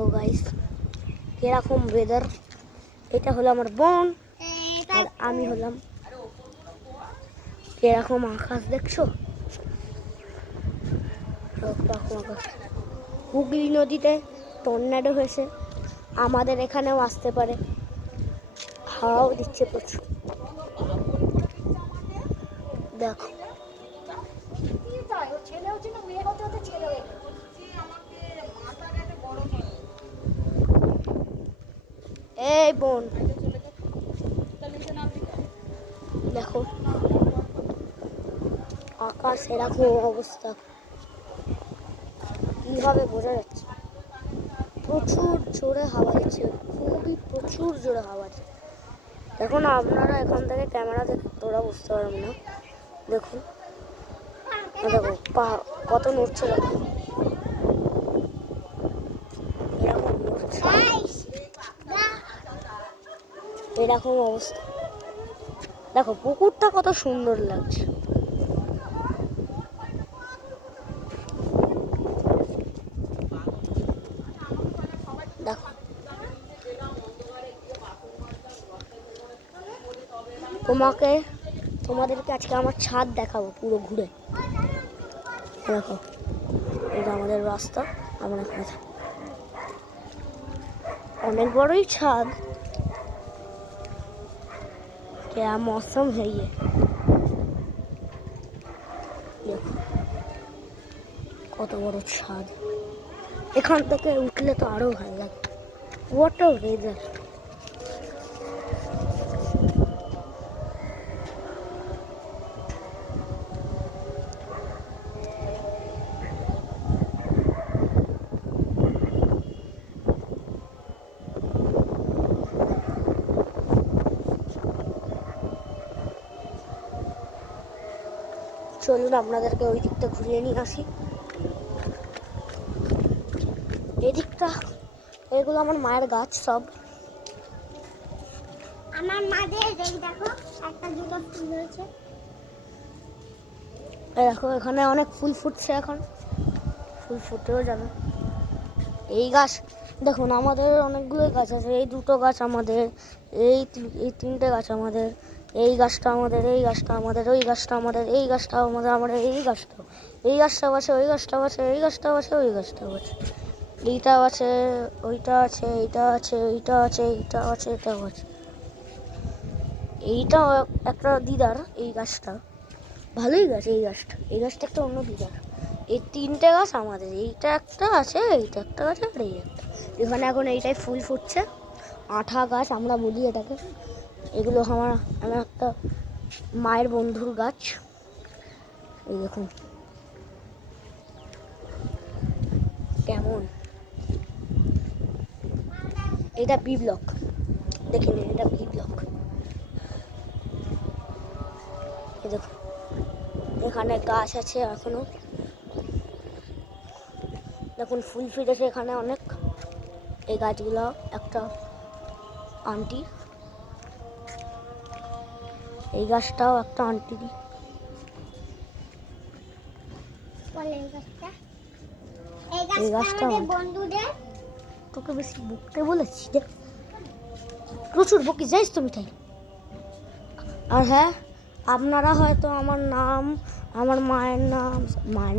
দেখো গাইস কিরকম ওয়েদার। এটা হলো আমার বোন আর আমি হলাম। কিরকম আকাশ দেখছো, হুগলি নদীতে টর্নেডো হয়েছে, আমাদের এখানেও আসতে পারে। হাওয়াও দিচ্ছে প্রচুর। দেখো এই বোন দেখো আকাশ এরকম অবস্থা, কিভাবে বোঝা যাচ্ছে। প্রচুর জোরে হাওয়া দিচ্ছে, খুবই প্রচুর জোরে হাওয়া দিচ্ছে। দেখুন আপনারা এখান থেকে ক্যামেরা দেখে তোরা বুঝতে পারবেন না। দেখুন দেখো কত নড়ছে, দেখো এরকম নড়ছে, এরকম অবস্থা। দেখো পুকুরটা কত সুন্দর লাগছে। দেখো তোমাদেরকে আজকে আমার ছাদ দেখাবো পুরো ঘুরে। দেখো এটা আমাদের রাস্তা, আমরা এখানে অনেক বড়ই ছাদ। क्या मौसम है ये, দেখো কত বড় ছাদ। এখান থেকে উঠলে তো আরো ভালো লাগে। What a weather. চলুন আপনাদেরকে ওই দিকটা ঘুরিয়ে নিয়ে আসি। এদিকটা এগুলো আমার মায়ের গাছ সব। আমার মাদের দেখো একটা দুটো ফুল হয়েছে। দেখো এখানে অনেক ফুল ফুটছে, এখন ফুল ফুটেও যাবে। এই গাছ দেখুন, আমাদের অনেকগুলো গাছ আছে। এই দুটো গাছ আমাদের, এই তিনটে গাছ আমাদের, এই গাছটা আমাদের, এই গাছটা আমাদের, ওই গাছটা আমাদের, এই গাছটাও আমাদের, আমাদের এই গাছটাও, এই গাছটাও আছে, ওই গাছটাও আছে, এই গাছটাও আছে, ওই গাছটাও আছে, এইটাও আছে, ওইটা আছে, এইটা আছে, ওইটা আছে, এইটাও আছে, এটাও আছে। এইটাও একটা দিদার, এই গাছটা ভালোই গাছ। এই গাছটা একটা অন্য দিদার। এই তিনটে গাছ আমাদের, এইটা একটা আছে, এইটা একটা গাছ আর এই একটা। এখানে এখন এইটাই ফুল ফুটছে, আঠা গাছ আমরা বলি এটাকে। এগুলো আমার একটা মায়ের বন্ধুর গাছ। এই দেখুন কেমন। এটা বি ব্লক, দেখে নিন এটা বি ব্লক। এই দেখুন এখানে গাছ আছে এখনো, দেখুন ফুল ফুটেছে এখানে অনেক। এই গাছগুলো একটা আন্টি, এই গাছটাও একটা আন্টিরই। এই গাছটা তোকে বেশি বকতে বলেছি, দেখ প্রচুর বকি যাইস তো মিঠাই। আর হ্যাঁ, আপনারা হয়তো আমার নাম, আমার মায়ের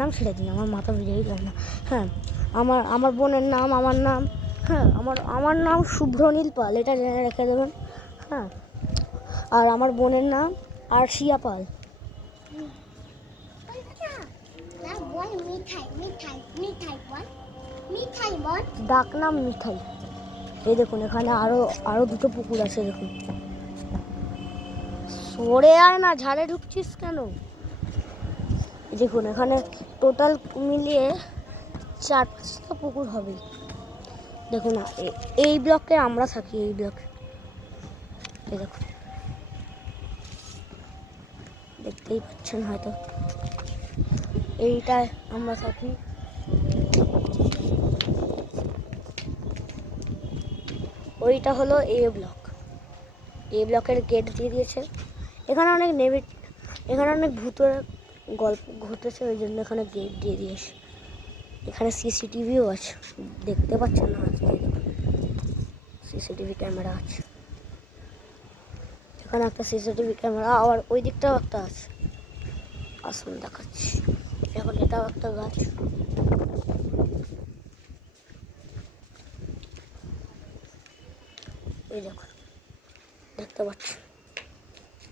নাম ছেড়ে দিন, আমার মাথা বুঝেই যায় না। হ্যাঁ আমার বোনের নাম, আমার নাম, হ্যাঁ আমার নাম শুভ্রনীল পাল, এটা জেনে রেখে দেবেন। হ্যাঁ আর আমার বোনের নাম আরশিয়া পাল। ডাক নাম মিঠাই। এই দেখুন এখানে আরো দুটো পুকুর আছে, দেখুন। সরে আয় না, ঝাড়ে ঢুকছিস কেন। দেখুন এখানে টোটাল মিলিয়ে 4-5টা পুকুর হবে। দেখুন এই ব্লকে আমরা থাকি, এই ব্লকে। এই দেখুন দেখতেই পাচ্ছেন হয়তো, এইটায় আমরা থাকি। ওইটা হলো এ ব্লক, এ ব্লকের গেট দিয়ে দিয়েছে। এখানে অনেক ভূতের গল্প ঘটেছে, ওই জন্য এখানে গেট দিয়ে দিয়েছে। এখানে সিসিটিভিও আছে, দেখতে পাচ্ছেন না? আছে, সিসিটিভি ক্যামেরা আছে। এখানে একটা সিসিটিভি ক্যামেরা, আবার ওই দিকটাও একটা আছে। আসুন দেখাচ্ছি। এখন এটাও একটা গাছ। এই দেখুন, দেখতে পাচ্ছি।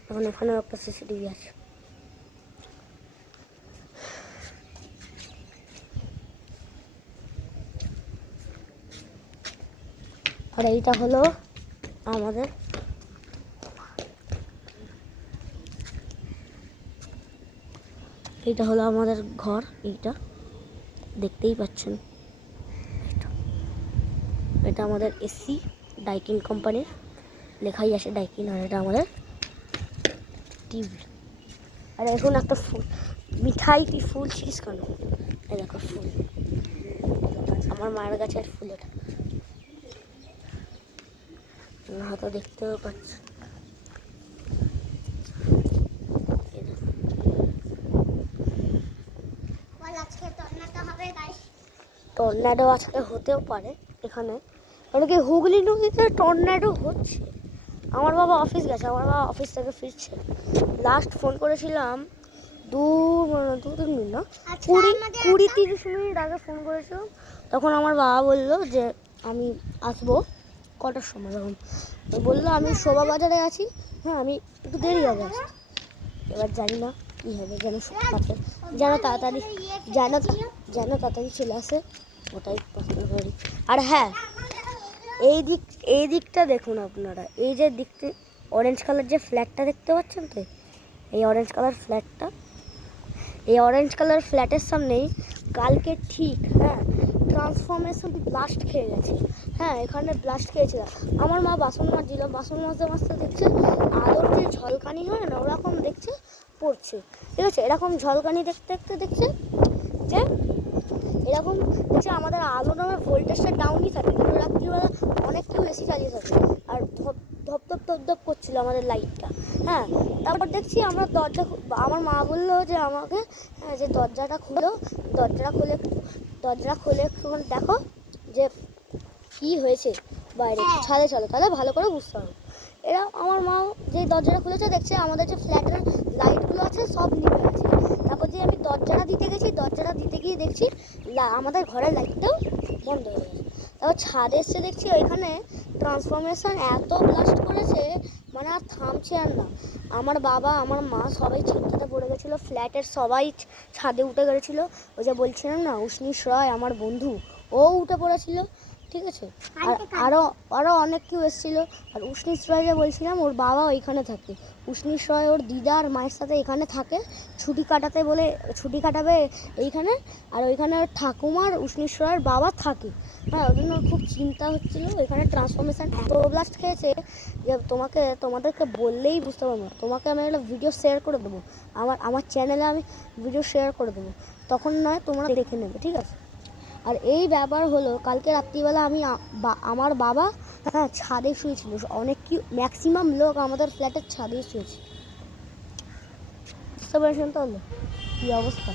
এখন এখানেও একটা সিসিটিভি আছে। আর এইটা হলো আমাদের ঘর। এইটা দেখতেই পাচ্ছেন, এটা আমাদের এসি ডাইকিন কোম্পানির, লেখাই আছে ডাইকিন। আর এটা আমাদের টিভি। আর এখন একটা ফুল, মিঠাই কি ফুল ছিলিস কেন? এই দেখো ফুল, আমার মায়ের গাছের ফুল। এটা হয়তো দেখতেও পাচ্ছি। টর্নেডো আজকে হতেও পারে এখানে, কারণ কি হুগলি নদীতে টর্নেডো হচ্ছে। আমার বাবা অফিস গেছে, আমার বাবা অফিস থেকে ফিরছে। লাস্ট ফোন করেছিলাম 2-3 মিনিট না, 20-30 মিনিট আগে ফোন করেছিলাম। তখন আমার বাবা বললো যে আমি আসবো কটার সময়। তখন বললো আমি শোভা বাজারে আছি, হ্যাঁ আমি একটু দেরি হবে আসতে। এবার জানি না কী হবে, যেন তাড়াতাড়ি তাড়াতাড়ি চলে আসে, ওটাই পছন্দ করি। আর হ্যাঁ, এই দিকটা দেখুন আপনারা, এই যে দিকটি অরেঞ্জ কালার যে ফ্ল্যাটটা দেখতে পাচ্ছেন তো, এই অরেঞ্জ কালার ফ্ল্যাটের সামনেই কালকে ঠিক, হ্যাঁ, ট্রান্সফরমেশন ব্লাস্ট খেয়ে গেছে। হ্যাঁ, এখানে ব্লাস্ট খেয়েছিল। আমার মা বাসন মাজছিল, বাসন মাজতে দেখছে আলোর যে ঝলকানি হয় না, ওরকম দেখছে পড়ছে। ঠিক আছে, এরকম ঝলকানি দেখতে দেখছে যে এরকম দেখছে আমাদের আলো নামের ভোল্টেজটা ডাউনই থাকে, কিন্তু রাত্রিবেলা অনেক কেউ এসি চালিয়ে থাকে। আর ধপ করছিল আমাদের লাইটটা। হ্যাঁ, তারপর দেখছি আমরা আমার মা বললো যে আমাকে, হ্যাঁ, যে দরজাটা খুলে একটুখানি দেখো যে কি হয়েছে বাইরে, ছাদে চলো, তাহলে ভালো করে বুঝতে পারবো। এরা আমার মা যে দরজাটা খুলেছে, দেখছে আমাদের যে ফ্ল্যাটের লাইটগুলো আছে সব নিভে গেছে। তারপর যে আমি দরজাটা দিতে গিয়ে দেখছি আমাদের ঘরের লাইটটাও বন্ধ হয়ে গেছে। তারপর ছাদে এসে দেখছি ওইখানে ট্রান্সফরমেশন এত ব্লাস্ট করেছে, মানে আর থামছে আর না। আমার বাবা, আমার মা সবাই চিন্তাতে পড়ে গেছিলো, ফ্ল্যাটের সবাই ছাদে উঠে গেছিলো। ওই যে বলছিলাম না, উষ্ণীশ রয় আমার বন্ধু, ও উঠে পড়েছিল। ঠিক আছে, আর আরও অনেক কেউ এসেছিলো। আর উষ্ণীশ রয় যে বলছিলাম, ওর বাবা ওইখানে থাকে। উষ্ণীশ রয় ওর দিদা আর মায়ের সাথে এখানে থাকে, ছুটি কাটাবে এইখানে। আর ওইখানে ঠাকুমার উষ্ণীশ রয়ের বাবা থাকে। হ্যাঁ, ওই জন্য খুব চিন্তা হচ্ছিলো। এখানে ট্রান্সফরমেশন এত ব্লাস্ট খেয়েছে যে তোমাদেরকে বললেই বুঝতে পারবো না। তোমাকে আমি একটা ভিডিও শেয়ার করে দেবো, আমার চ্যানেলে আমি ভিডিও শেয়ার করে দেবো, তখন নয় তোমরা দেখে নেবে, ঠিক আছে? আর এই ব্যাপার হলো, কালকে রাত্রিবেলা আমার বাবা, হ্যাঁ, ছাদে শুয়েছিল। ম্যাক্সিমাম লোক আমাদের ফ্ল্যাটের ছাদেই শুয়েছে। বুঝতে পেরেছেন তাহলে কী অবস্থা?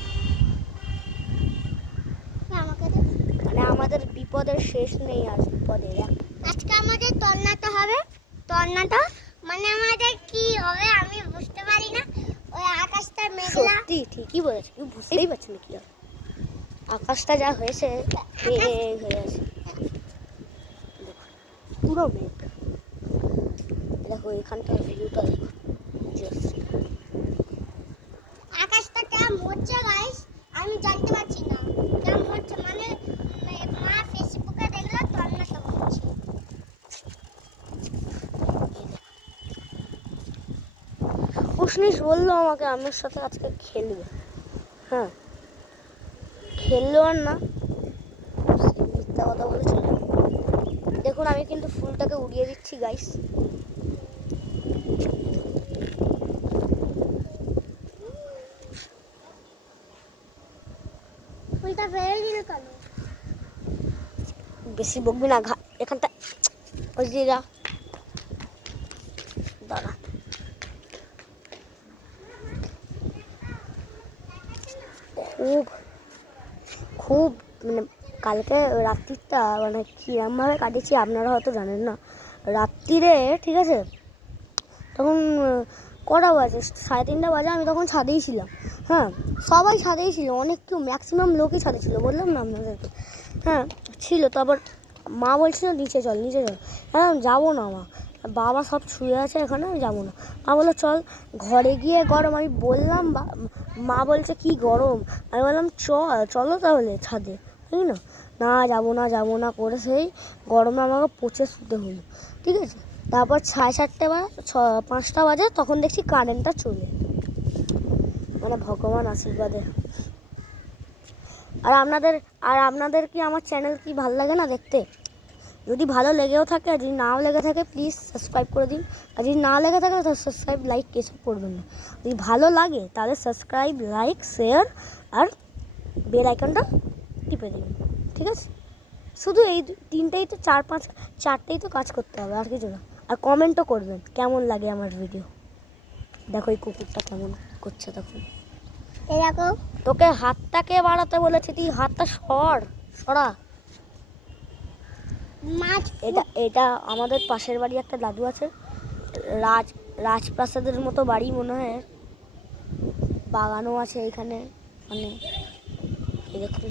মানে আমাদের বিপদের শেষ নেই। আর বিপদের আজকে আমাদের তন্নাটা হবে। তন্নাটা মানে আমাদের কি হবে আমি বুঝতে পারি না। ওই আকাশটা মেঘলা। সত্যি ঠিকই বলেছে, তুই বুঝতেই পারছিস না কি হবে। আকাশটা যা হয়েছে, হয়ে আছে পুরো মেঘ। দেখো এখানটার ভিউটা দেখো, আকাশটা কেমন হচ্ছে গাইস আমি জানতে পারছি না কেমন হচ্ছে। মানে মা ফেসবুকে দেখলো তন্নাটা হচ্ছে। উষ্ণীশ বললো আমাকে আমার সাথে আজকে খেলবে। হ্যাঁ, খেললো আর না, মিথ্যা কথা বলছিল। দেখুন আমি কিন্তু ফুলটাকে উড়িয়ে দিচ্ছি গাইস। ফুলটা ফেলে দিল কেন? বেশি বকবি না, এখানটা ওই যে দাঁড়া। খুব মানে কালকে রাত্রিটা মানে কীরমভাবে কাটিয়েছি আপনারা হয়তো জানেন না। রাত্রিরে ঠিক আছে, তখন কটা বাজে, 3:30 বাজে, আমি তখন ছাদেই ছিলাম। হ্যাঁ, সবাই ছাদেই ছিল, অনেক কেউ ম্যাক্সিমাম লোকই ছাদে ছিল, বললাম না আপনাদেরকে। হ্যাঁ ছিল, তারপর মা বলছিল নিচে চল নিচে চল। হ্যাঁ যাবো না মা, বাবা সব শুয়ে আছে এখানে, আমি যাবো না। মা বললো চল, ঘরে গিয়ে গরম। আমি বললাম মা বলছে কি গরম, আমি বললাম চলো তাহলে ছাদে, ঠিক না, না যাবো না যাবো না করে সেই গরমে আমাকে পচে শুতে হলো, ঠিক আছে। তারপর 4:30 বা 5টা বাজে, তখন দেখছি কারেন্টটা চলে, মানে ভগবান আশীর্বাদে। আর আপনাদের কি আমার চ্যানেল কি ভালো লাগে না দেখতে? যদি ভালো লেগেও থাকে, আর যদি নাও লেগে থাকে প্লিজ সাবস্ক্রাইব করে দিন। আর যদি না লেগে থাকে তাহলে সাবস্ক্রাইব লাইক এসব করবেন না। যদি ভালো লাগে তাহলে সাবস্ক্রাইব লাইক শেয়ার আর বেল আইকনটা টিপে দিন, ঠিক আছে। শুধু এই তিনটেই তো, 4-5-4টেই তো কাজ করতে হবে, আর কিছু না। আর কমেন্টও করবেন কেমন লাগে আমার ভিডিও। দেখো এই কুকুরটা কেমন করছে তখন। এই দেখো, তোকে হাতটাকে বাড়াতে বলেছি, তুই হাতটা সরা। মাছ এটা আমাদের পাশের বাড়ি একটা দাদু আছে, রাজপ্রাসাদের মতো বাড়ি মনে হয়, বাগানও আছে এখানে, মানে এই দেখুন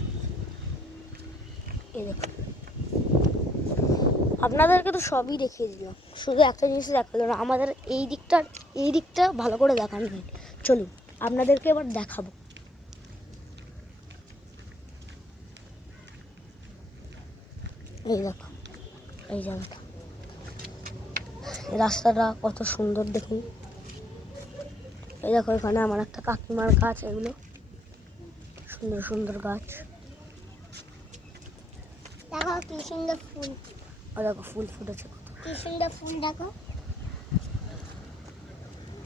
আপনাদেরকে তো সবই দেখিয়ে দিলাম, শুধু একটা জিনিস দেখালো না, আমাদের এই দিকটা ভালো করে দেখানো হয়। চলুন আপনাদেরকে এবার দেখাবো। এই দেখো এই জায়গাটা, রাস্তাটা কত সুন্দর দেখুন। এই দেখো এখানে আমার একটা কাকিমার গাছ, এগুলো সুন্দর সুন্দর গাছ। দেখো কি সুন্দর ফুল, আর দেখো ফুল ফুটেছে কত, কি সুন্দর ফুল দেখো।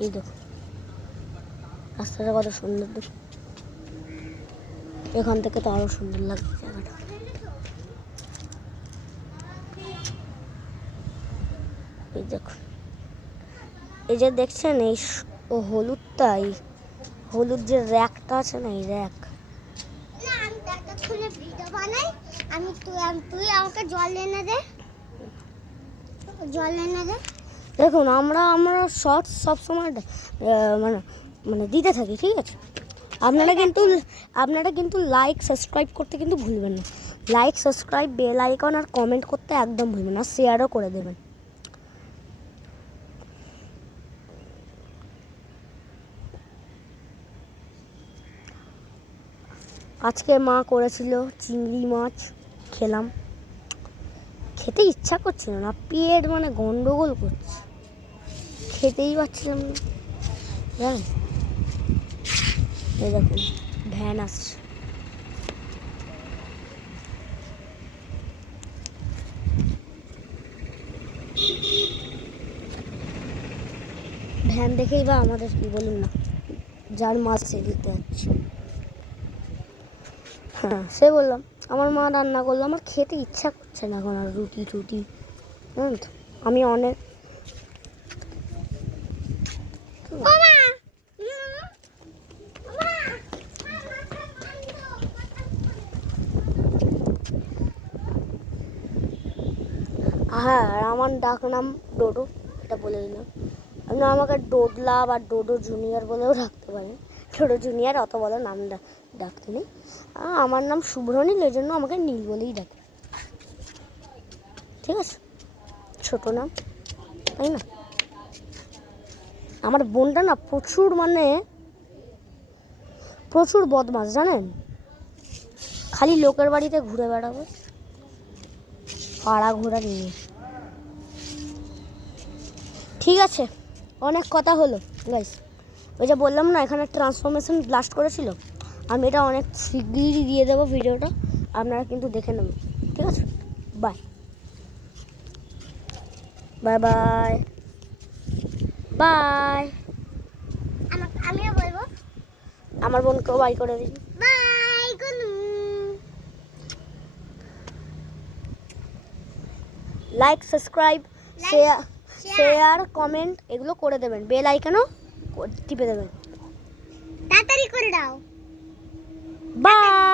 এই দেখো রাস্তাটা কত সুন্দর দেখো, এখান থেকে তো আরো সুন্দর লাগছে জায়গাটা। এই দেখো, এই যে দেখছেন এই হলুদটা, এই হলুদ যে র্যাকটা আছে না, এই র্যাক। না আমি টাকা খুলে ভিডিও বানাই, তুই আমাকে জল এনে দে। দেখুন আমরা শর্টস সবসময় মানে মানে দিতে থাকি, ঠিক আছে। আপনারা কিন্তু লাইক সাবস্ক্রাইব করতে কিন্তু ভুলবেন না। লাইক সাবস্ক্রাইব বেল আইকন আর কমেন্ট করতে একদম ভুলবেন না, শেয়ারও করে দেবেন। আজকে মা করেছিল চিংড়ি মাছ, খেলাম, খেতে ইচ্ছা করছিল না, পেট মানে গন্ডগোল করছে, খেতেই পারছিলাম না। হ্যাঁ এই দেখুন ভ্যান আসছে, ভ্যান দেখেই বা আমাদের কি বলুন না, যার মাছ সে দিতে হচ্ছে। হ্যাঁ সে বললাম আমার মা রান্না করলো, আমার খেতে ইচ্ছা করছে না এখন আর রুটি টুটি, জানেন তো আমি অনেক হ্যাঁ, আর আমার ডাক নাম ডোডো, এটা বলে দিলাম। আপনি আমাকে ডোডলা বা ডোডো জুনিয়র বলেও ডাকতে পারেন, ডোডো জুনিয়র অত বড় নাম ডাকতে নেই। আমার নাম শুভ্রনীল, এই জন্য আমাকে নীল বলেই ডাকে, ঠিক আছে, ছোট নাম, তাই না। আমার বোনটা না প্রচুর বদমাশ জানেন, খালি লোকের বাড়িতে ঘুরে বেড়াবে, পাড়া ঘোরা নিয়ে। ঠিক আছে, অনেক কথা হলো গাইস। ওই যে বললাম না এখানে ট্রান্সফরমেশন ব্লাস্ট করেছিল, আমি এটা অনেক শিগগিরই দিয়ে দেবো ভিডিওটা, আপনারা কিন্তু দেখে নেবেন, ঠিক আছে। Bye bye bye bye. আমিও বলবো আমার বোনকেও বাই করে দিন, বাই গুনু। লাইক সাবস্ক্রাইব শেয়ার কমেন্ট এগুলো করে দেবেন, বেল আইকনও টিপে দেবেন, তাড়াতাড়ি করে দাও। বাই।